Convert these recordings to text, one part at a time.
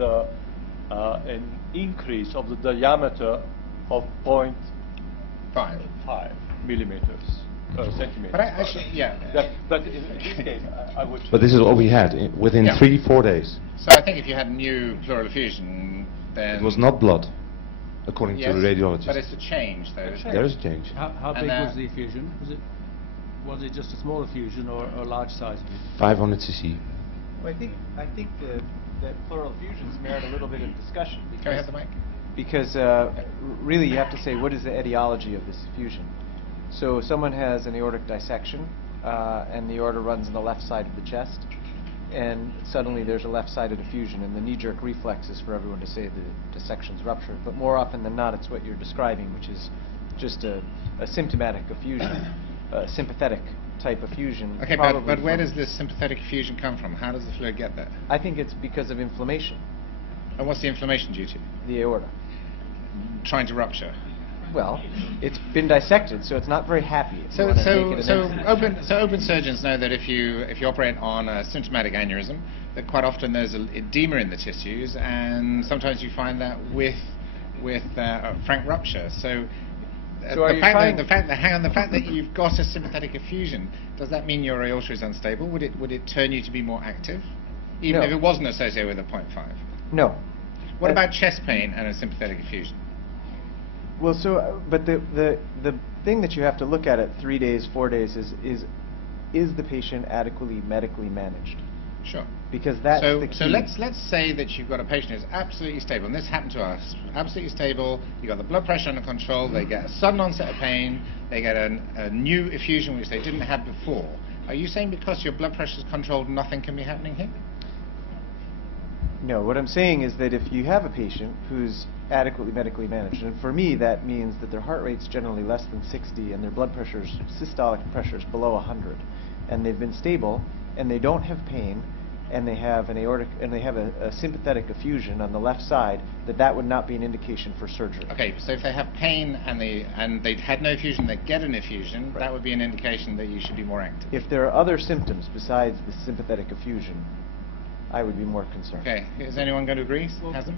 the an increase of the diameter of 0.5 millimeters. Centimeters. But actually, yeah. But in this case, I would. But this is what we had within 3-4 days. So I think if you had new pleural effusion, then It was not blood, according to the radiologist. But it's a change, though. Isn't it? There is a change. How big was the effusion? Was it just a small effusion or a large size effusion? 500 cc. Well, I think that pleural effusions merit a little bit of discussion. Can I have the mic? Because really you have to say, what is the etiology of this effusion? So if someone has an aortic dissection and the aorta runs in the left side of the chest, and suddenly there's a left-sided effusion, and the knee-jerk reflex is for everyone to say the dissection's ruptured. But more often than not, it's what you're describing, which is just a symptomatic effusion, a sympathetic type effusion. Okay, but where does this sympathetic effusion come from? How does the fluid get there? I think it's because of inflammation. And what's the inflammation due to? The aorta. Trying to rupture. Well, it's been dissected, so it's not very happy. So open surgeons know that if you operate on a symptomatic aneurysm, that quite often there's edema in the tissues, and sometimes you find that with frank rupture. So the fact that you've got a sympathetic effusion, does that mean your aorta is unstable? Would it turn you to be more active, even if it wasn't associated with a 0.5? No. What about chest pain and a sympathetic effusion? Well, but the thing that you have to look at 3 days, 4 days is the patient adequately medically managed? Sure. Because that's the key. So let's say that you've got a patient who's absolutely stable, and this happened to us. Absolutely stable. You got the blood pressure under control. They get a sudden onset of pain. They get a new effusion which they didn't have before. Are you saying because your blood pressure is controlled, nothing can be happening here? No. What I'm saying is that if you have a patient who's adequately medically managed, and for me that means that their heart rate's generally less than 60 and their blood pressure's systolic pressure's below 100, and they've been stable and they don't have pain, and they have an aortic and they have a sympathetic effusion on the left side, that would not be an indication for surgery. Okay, so if they have pain and they'd had no effusion, they get an effusion, that would be an indication that you should be more active. If there are other symptoms besides the sympathetic effusion, I would be more concerned. Okay, is anyone going to agree? Hasn't?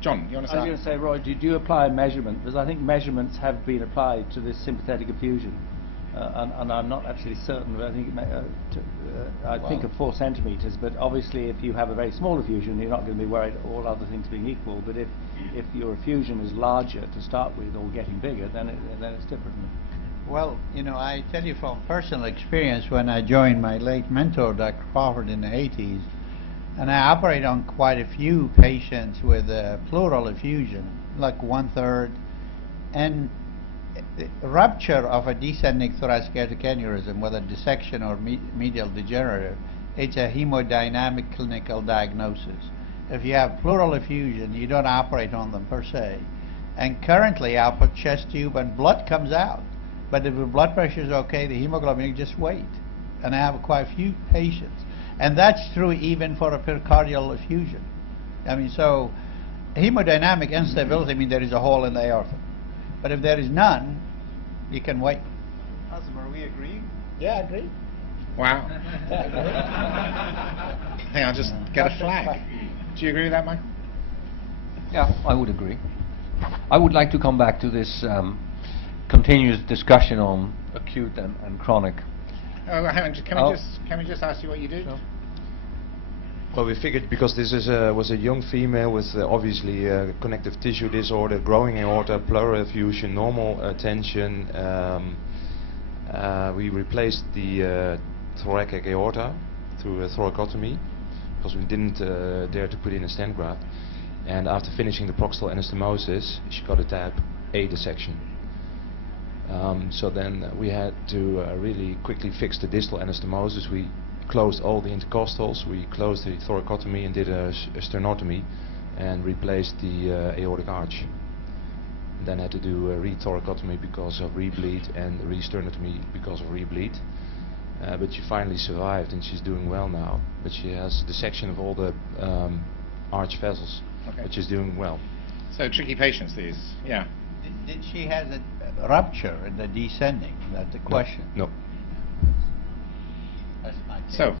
John, you want to say? I was going to say, Roy, did you apply a measurement? Because I think measurements have been applied to this sympathetic effusion, and I'm not absolutely certain. But I think I think of 4 centimeters. But obviously, if you have a very small effusion, you're not going to be worried. All other things being equal. But if your effusion is larger to start with, or getting bigger, then it's different. Well, you know, I tell you from personal experience, when I joined my late mentor, Dr. Crawford, in the 80s. And I operate on quite a few patients with pleural effusion, like 1/3, and rupture of a descending thoracic aortic aneurysm, whether dissection or medial degenerative, it's a hemodynamic clinical diagnosis. If you have pleural effusion, you don't operate on them per se. And currently, I'll put chest tube and blood comes out. But if the blood pressure is okay, the hemoglobin, you just wait. And I have quite a few patients. And that's true even for a pericardial effusion. I mean, so hemodynamic instability means there is a hole in the aorta. But if there is none, you can wait. Awesome. Are we agreeing? Yeah, I agree. Wow. I think I'll just get a flag. Do you agree with that, Mike? Yeah, I would agree. I would like to come back to this continuous discussion on acute and chronic. Oh, hang on, can we just ask you what you do? Sure. Well, we figured because this was a young female with obviously connective tissue disorder, growing aorta, pleural effusion, normal tension. We replaced the thoracic aorta through a thoracotomy because we didn't dare to put in a stent graft. And after finishing the proximal anastomosis, she got a type A dissection. So then we had to really quickly fix the distal anastomosis. We closed all the intercostals, we closed the thoracotomy and did a sternotomy and replaced the aortic arch. Then had to do a re-thoracotomy because of rebleed and re-sternotomy because of rebleed. But she finally survived and she's doing well now. But she has dissection of all the arch vessels, but she's doing well. So tricky patients these, yeah. Did she have a rupture in the descending? That's the question. No. That's my So